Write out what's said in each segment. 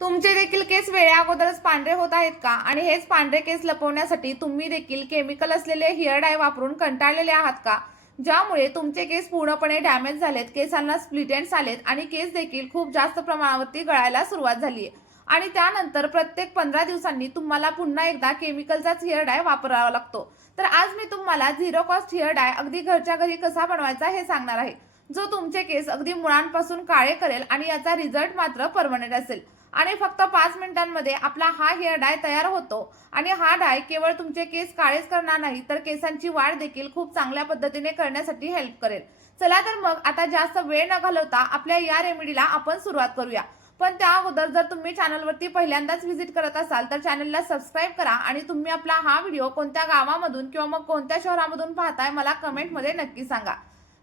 तुमचे देखील केस वेळेअगोदरच अगोदरच पांढरे होत आहेत का आणि हेच पांढरे केस लपवण्यासाठी तुम्ही देखील केमिकल असलेले हेअर डाय वापरून कंटाळलेले आहात का? ज्यामुळे तुमचे केस पूर्णपणे डॅमेज झालेत, केसांना स्प्लिट एंड्स आलेत आणि केस देखील खूप जास्त प्रमाणावरती गळायला सुरुवात झाली आहे आणि त्यानंतर प्रत्येक 15 दिवसांनी तुम्हाला पुन्हा एकदा केमिकलचाच हेअर डाय वापरावा लागतो. तर आज मी तुम्हाला झिरो कॉस्ट हेअर डाय अगदी घरच्या घरी कसा बनवायचा हे सांगणार आहे, जो तुमचे केस अगदी मुळांपासून काळे करेल आणि याचा रिझल्ट मात्र परमनंट असेल. आणि फक्त 5 मिनिटांमध्ये आपला हा हेअर डाय तयार होतो आणि हा डाय केवळ तुमचे केस काळेच करणार नाही तर केसांची वाढ देखील खूप चांगल्या पद्धतीने करण्यासाठी हेल्प करेल. चला तर मग आता जास्त वेळ न घालवता आपल्या या रेमेडीला आपण सुरुवात करूया. पण त्या अगोदर जर तुम्ही चॅनलवरती पहिल्यांदाच व्हिजिट करत असाल तर चॅनलला सबस्क्राईब करा आणि तुम्ही आपला हा व्हिडिओ कोणत्या गावामधून किंवा मग कोणत्या शहरामधून पाहताय मला कमेंटमध्ये नक्की सांगा.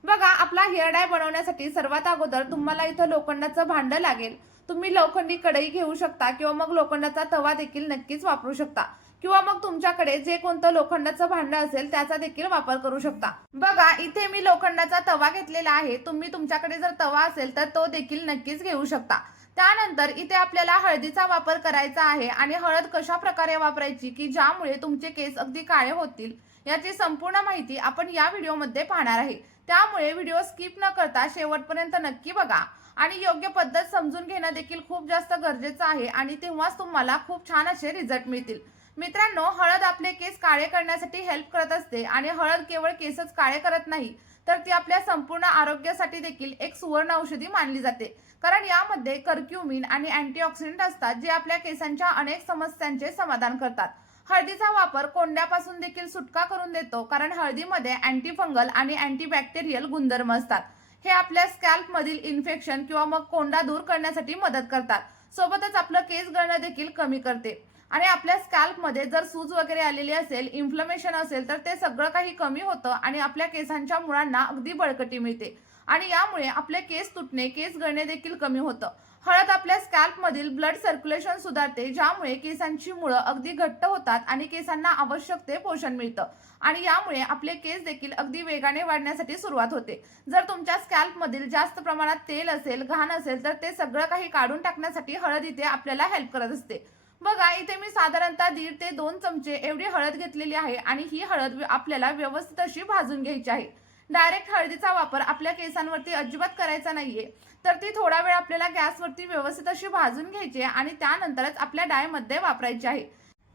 बघा, आपला हेअर डाय बनवण्यासाठी सर्वात अगोदर तुम्हाला इथं लोखंडाचं भांडं लागेल. तुम्ही लोखंडी कढई घेऊ शकता किंवा मग लोखंडाचा तवा देखील नक्कीच वापरू शकता किंवा मग तुमच्याकडे जे कोणतं लोखंडाचं भांडं असेल त्याचा देखील वापर करू शकता. बघा, इथे मी लोखंडाचा तवा घेतलेला आहे. तुम्ही तुमच्याकडे जर तवा असेल तर तो देखील नक्कीच घेऊ शकता. त्यानंतर इथे आपल्याला हळदीचा वापर करायचा आहे आणि हळद कशा प्रकारे वापरायची की ज्यामुळे तुमचे केस अगदी काळे होतील याची संपूर्ण माहिती आपण या व्हिडिओमध्ये पाहणार आहे. त्यामुळे व्हिडिओ स्किप न करता शेवटपर्यंत नक्की बघा आणि योग्य पद्धत समजून घेणं देखील खूप जास्त गरजेचं आहे आणि तेव्हाच तुम्हाला खूप छान असे रिझल्ट मिळतील. मित्रांनो, हळद आपले केस काळे करण्यासाठी हेल्प करत असते आणि हळद केवळ केसच काळे करत नाही तर ती आपल्या संपूर्ण आरोग्यासाठी देखील एक सुवर्ण औषधी मानली जाते. कारण यामध्ये कर्क्युमिन आणि अँटीऑक्सिडंट असतात जे आपल्या केसांच्या अनेक समस्यांचे समाधान करतात. हळदीचा वापर कोंड्यापासून देखील सुटका करून देतो कारण हळदीमध्ये अँटीफंगल आणि अँटीबॅक्टेरियल गुणधर्म असतात. हे आपल्या स्कॅल्प मधील इन्फेक्शन किंवा मग कोंडा दूर करण्यासाठी मदत करतात. सोबतच आपलं केस गळणं देखील कमी करते आणि आपल्या स्कॅल्प मध्ये जर सूज वगैरे आलेली असेल, इन्फ्लमेशन असेल तर ते सगळं काही कमी होतं आणि आपल्या केसांच्या मुळांना अगदी बळकटी मिळते आणि यामुळे आपले केस तुटणे, केस गळणे देखील कमी होतं. हळद आपल्या स्कॅल्प मधील ब्लड सर्क्युलेशन सुधारते ज्यामुळे केसांची मुळं अगदी घट्ट होतात आणि केसांना आवश्यक ते पोषण मिळतं आणि यामुळे आपले केस देखील अगदी वेगाने वाढण्यासाठी सुरुवात होते. जर तुमच्या स्कॅल्प मधील जास्त प्रमाणात तेल असेल, घाण असेल तर ते सगळं काही काढून टाकण्यासाठी हळद इथे आपल्याला हेल्प करत असते. बघा, इथे मी साधारणतः 1.5 ते 2 चमचे एवढी हळद घेतलेली आहे आणि ही हळद आपल्याला व्यवस्थित अशी भाजून घ्यायची आहे. डायरेक्ट हळदीचा वापर आपल्या केसांवरती अजिबात करायचा नाहीये तर ती थोडा वेळ आपल्याला गॅसवरती व्यवस्थित अशी भाजून घ्यायची आणि त्यानंतरच आपल्या डायमध्ये वापरायची आहे.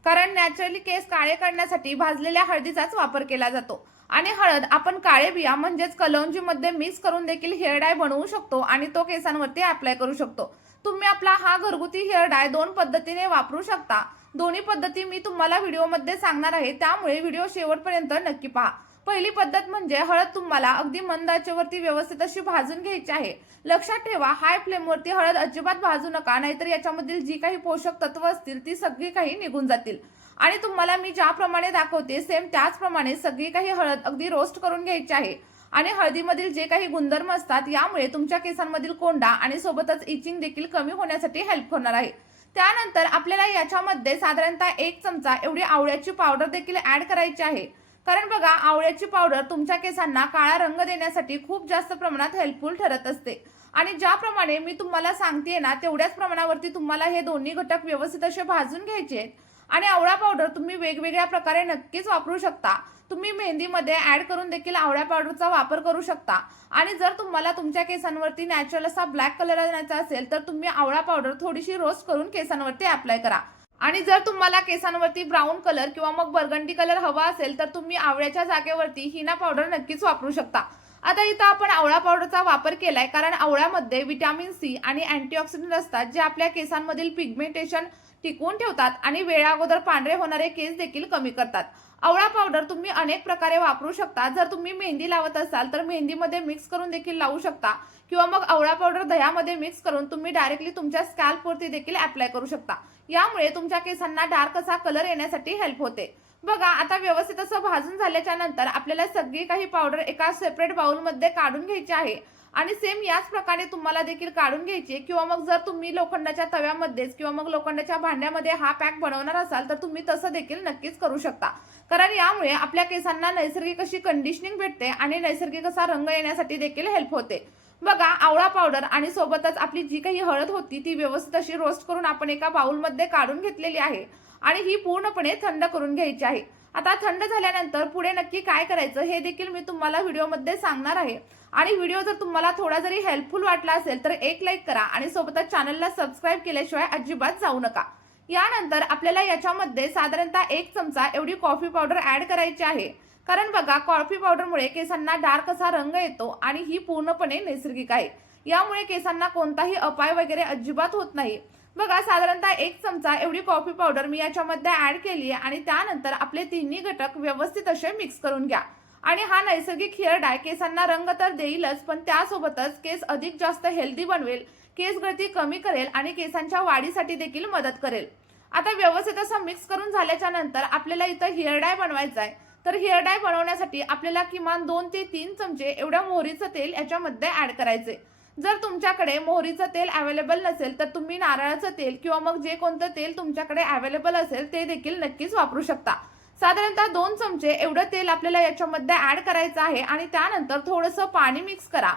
कारण नॅचरली केस काळे करण्यासाठी भाजलेल्या हळदीचाच वापर केला जातो आणि हळद आपण काळे बिया म्हणजेच कलौंजी मध्ये मिक्स करून देखील हेअर डाय बनवू शकतो आणि तो केसांवरती अप्लाय करू शकतो. तुम्ही आपला हा घरगुती हेअर डाय 2 पद्धतीने वापरू शकता. दोन्ही पद्धती मी तुम्हाला व्हिडिओमध्ये सांगणार आहे, त्यामुळे व्हिडिओ शेवटपर्यंत नक्की पहा. पहिली पद्धत म्हणजे हळद तुम्हाला अगदी मंद आचेवरती व्यवस्थित अशी भाजून घ्यायची आहे. लक्षात ठेवा, हाय फ्लेमवरती हळद अजिबात भाजू नका, नाहीतर याच्यामधील जी काही पोषक तत्व असतील ती सगळी काही निघून जातील. आणि तुम्हाला मी ज्याप्रमाणे दाखवते सेम त्याचप्रमाणे सगळी काही हळद अगदी रोस्ट करून घ्यायची आहे आणि हळदीमधील जे काही गुणधर्म असतात यामुळे तुमच्या केसांमधील कोंडा आणि सोबतच इचिंग देखील कमी होण्यासाठी हेल्प होणार आहे. त्यानंतर आपल्याला याच्यामध्ये साधारणतः 1 चमचा एवढी आवळ्याची पावडर देखील ऍड करायची आहे. कारण बघा, आवळ्याची पावडर तुमच्या केसांना काळा रंग देण्यासाठी खूप जास्त प्रमाणात हेल्पफुल ठरत असते आणि ज्याप्रमाणे मी तुम्हाला सांगतेय ना तेवढ्याच प्रमाणावरती तुम्हाला हे दोन्ही घटक व्यवस्थित असे भाजून घ्यायचे आहेत. आणि आवळा पावडर तुम्ही वेगवेगळ्या प्रकारे नक्कीच वापरू शकता. तुम्ही मेहंदीमध्ये ऍड करून देखील आवळा पावडरचा वापर करू शकता आणि जर तुम्हाला तुमच्या केसांवरती नॅचरल असा ब्लॅक कलर आणायचा असेल तर तुम्ही आवळा पावडर थोडीशी रोस्ट करून केसांवरती अप्लाय करा आणि जर तुम्हाला केसांवरती ब्राऊन कलर किंवा मग बर्गंडी कलर हवा असेल तर तुम्ही आवळ्याच्या जागेवरती हिना पावडर नक्कीच वापरू शकता. आता इथं आपण आवळा पावडरचा वापर केलाय कारण आवळ्यामध्ये व्हिटॅमिन सी आणि अँटीऑक्सिडंट असतात जे आपल्या केसांमधील पिगमेंटेशन टिकवून ठेवतात आणि वेळाअगोदर पांढरे होणारे केस देखील कमी करतात. आवळा पावडर तुम्ही अनेक प्रकारे वापरू शकता. जर तुम्ही मेहंदी लावत असाल तर मेहंदीमध्ये मिक्स करून देखील लावू शकता किंवा मग आवळा पावडर दह्यामध्ये मिक्स करून तुम्ही डायरेक्टली तुमच्या स्कॅल्पवरती देखील अप्लाय करू शकता. यामुळे तुमच्या केसांना डार्क असा कलर येण्यासाठी हेल्प होते. बघा, आता व्यवस्थित असं भाजून झाल्याच्या नंतर आपल्याला सगळी काही पावडर एका सेपरेट बाउलमध्ये काढून घ्यायची आहे आणि सेम याच प्रकारे तुम्हाला देखील काढून घ्यायची किंवा मग जर तुम्ही लोखंडाच्या तव्यामध्येच किंवा मग लोखंडाच्या भांड्यामध्ये हा पॅक बनवणार असाल तर तुम्ही तसं देखील नक्कीच करू शकता. कारण यामुळे आपल्या केसांना नैसर्गिक अशी कंडिशनिंग भेटते आणि नैसर्गिक असा रंग येण्यासाठी देखील हेल्प होते. बघा, आवळा पावडर आणि सोबतच आपली जी काही हळद होती ती व्यवस्थित अशी रोस्ट करून आपण एका बाउलमध्ये काढून घेतलेली आहे आणि ही पूर्णपणे थंड करून घ्यायची आहे। आता थंड झाल्यानंतर पुढे नक्की काय करायचं हे देखील मी तुम्हाला व्हिडिओमध्ये सांगणार आहे। आणि व्हिडिओ जर तुम्हाला थोडा जरी हेल्पफुल वाटला असेल तर एक लाईक करा आणि सोबतच चॅनलला सबस्क्राईब केल्याशिवाय अजिबात जाऊ नका। यानंतर आपल्याला याच्यामध्ये साधारणतः 1 चमचा एवढी कॉफी पावडर ऍड करायची आहे। कारण बघा, कॉफी पावडरमुळे केसांना डार्क असा रंग येतो आणि ही पूर्णपणे नैसर्गिक आहे। यामुळे केसांना कोणताही अपाय वगैरे अजिबात होत नाही। बघा, साधारणतः 1 चमचा एवढी कॉफी पावडर मी याच्यामध्ये ऍड केली आहे आणि त्यानंतर आपले तिन्ही घटक व्यवस्थित असे मिक्स करून घ्या। आणि हा नैसर्गिक हेअर डाय केसांना रंग तर देईलच, पण त्यासोबतच केस अधिक जास्त हेल्दी बनवेल, केस गळती कमी करेल आणि केसांच्या वाढीसाठी देखील मदत करेल। आता व्यवस्थित असं मिक्स करून झाल्याच्या नंतर आपल्याला इथं हेअर डाय बनवायचा आहे। तर हेअर डाय बनवण्यासाठी आपल्याला किमान 2 ते 3 चमचे एवढ्या मोहरीचं तेल याच्यामध्ये ऍड करायचे। जर तुमच्याकडे मोहरीचं तेल अवेलेबल नसेल तर तुम्ही नारळाचं तेल किंवा मग जे कोणतं तेल तुमच्याकडे अवेलेबल असेल ते देखील नक्कीच वापरू शकता। साधारणतः 2 चमचे एवढं तेल आपल्याला याच्यामध्ये ऍड करायचं आहे आणि त्यानंतर थोडंसं पाणी मिक्स करा।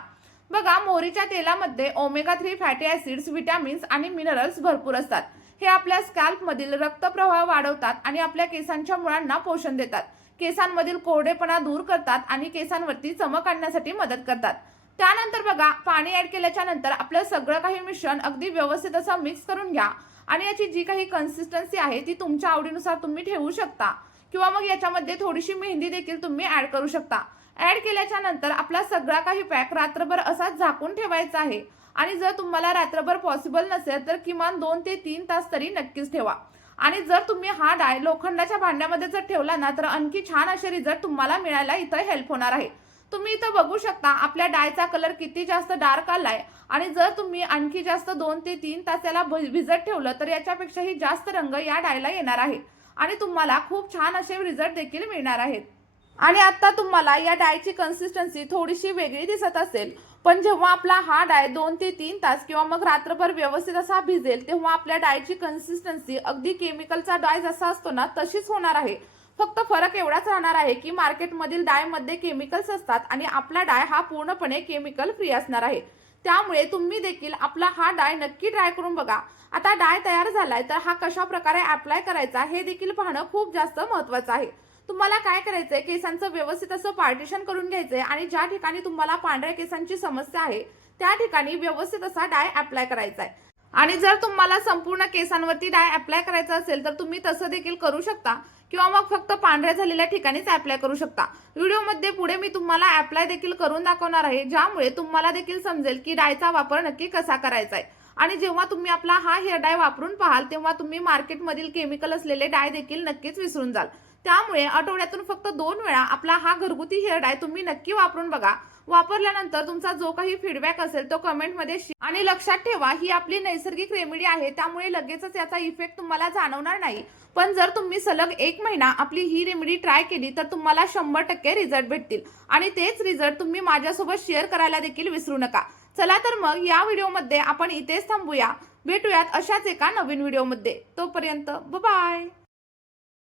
बघा, मोहरीच्या तेलामध्ये ओमेगा 3 फॅटी ऍसिड्स, विटॅमिन्स आणि मिनरल्स भरपूर असतात। हे आपल्या स्कॅल्प मधील रक्तप्रवाह वाढवतात आणि आपल्या केसांच्या मुळांना पोषण देतात, केसांमधील कोरडेपणा दूर करतात आणि केसांवरती चमक आणण्यासाठी मदत करतात। त्यानंतर बघा, पाणी ऍड केल्याच्या नंतर आपलं सगळं काही मिश्रण अगदी व्यवस्थित असं मिक्स करून घ्या आणि याची जी काही कन्सिस्टन्सी आहे ती तुमच्या आवडीनुसार तुम्ही ठेवू शकता किंवा मग याच्यामध्ये थोडीशी मेहंदी देखील तुम्ही ऍड करू शकता। ऍड केल्याच्या नंतर आपला सगळा काही पॅक रात्रभर असाच झाकून ठेवायचा आहे आणि जर तुम्हाला रात्रभर पॉसिबल नसेल तर किमान 2 ते 3 तास तरी नक्कीच ठेवा। आणि जर तुम्ही हा डाय लोखंडाच्या भांड्यामध्ये जर ठेवला ना तर आणखी छान असे रिझल्ट तुम्हाला मिळायला इथं हेल्प होणार आहे। तुम्ही इथं बघू शकता आपल्या डायचा कलर किती जास्त डार्क आलाय आणि जर तुम्ही आणखी जास्त 2 ते 3 तास याला भिजत ठेवलं तर याच्यापेक्षाही जास्त रंग या डायला येणार आहे आणि तुम्हाला खूप छान असे रिझल्ट देखील मिळणार आहेत। आणि आता तुम्हाला या डायची कन्सिस्टन्सी थोडीशी वेगळी दिसत असेल, पण जेव्हा आपला हा डाय 2 ते 3 तास किंवा मग रात्रभर व्यवस्थित असा भिजेल तेव्हा आपल्या डायची कन्सिस्टन्सी अगदी केमिकलचा डाय जसा असतो ना तशीच होणार आहे। फक्त फरक एवढाच राहणार आहे की मार्केटमधील डायमध्ये केमिकल्स असतात आणि आपला डाय हा पूर्णपणे केमिकल फ्री असणार आहे। त्यामुळे तुम्ही देखील आपला हा डाय नक्की ट्राय करून बघा। आता डाय तयार झालाय तर हा कशा प्रकारे अप्लाय करायचा हे देखील पाहणं खूप जास्त महत्त्वाचं आहे। तुम्हाला काय करायचंय, केसांचं व्यवस्थित असं पार्टिशन करून घ्यायचंय आणि ज्या ठिकाणी तुम्हाला पांढऱ्या केसांची समस्या आहे त्या ठिकाणी व्यवस्थित असा डाय अप्लाय करायचा आहे। आणि जर तुम्हाला संपूर्ण केसांवरती डाय अप्लाय करायचा असेल तर तुम्ही तसं देखील करू शकता किंवा मग फक्त पांढऱ्या झालेल्या ठिकाणीच अप्लाय करू शकता। व्हिडिओमध्ये पुढे मी तुम्हाला अप्लाय देखील करून दाखवणार आहे, ज्यामुळे तुम्हाला देखील समजेल की डायचा वापर नक्की कसा करायचा आहे। आणि जेव्हा तुम्ही आपला हा हेअर डाय वापरून पाहाल तेव्हा तुम्ही मार्केटमधील केमिकल असलेले डाय देखील नक्कीच विसरून जाल। त्यामुळे आठवड्यातून फक्त 2 वेळा आपला हा घरगुती हेअर डाय तुम्ही नक्की वापरून बघा। वापरल्यानंतर तुमचा जो काही फीडबॅक असेल तो कमेंटमध्ये आणि लक्षात ठेवा, ही आपली नैसर्गिक रेमेडी आहे, त्यामुळे लगेचच याचा इफेक्ट तुम्हाला जाणवणार नाही। पण जर तुम्ही सलग 1 महिना आपली ही रेमेडी ट्राय केली तर तुम्हाला 100% रिझल्ट भेटतील आणि तेच रिझल्ट तुम्ही माझ्यासोबत शेअर करायला देखील विसरू नका। चला तर मग या व्हिडिओमध्ये आपण इथेच थांबूया, भेटूयात अशाच एका नवीन व्हिडिओमध्ये। तोपर्यंत बाय बाय।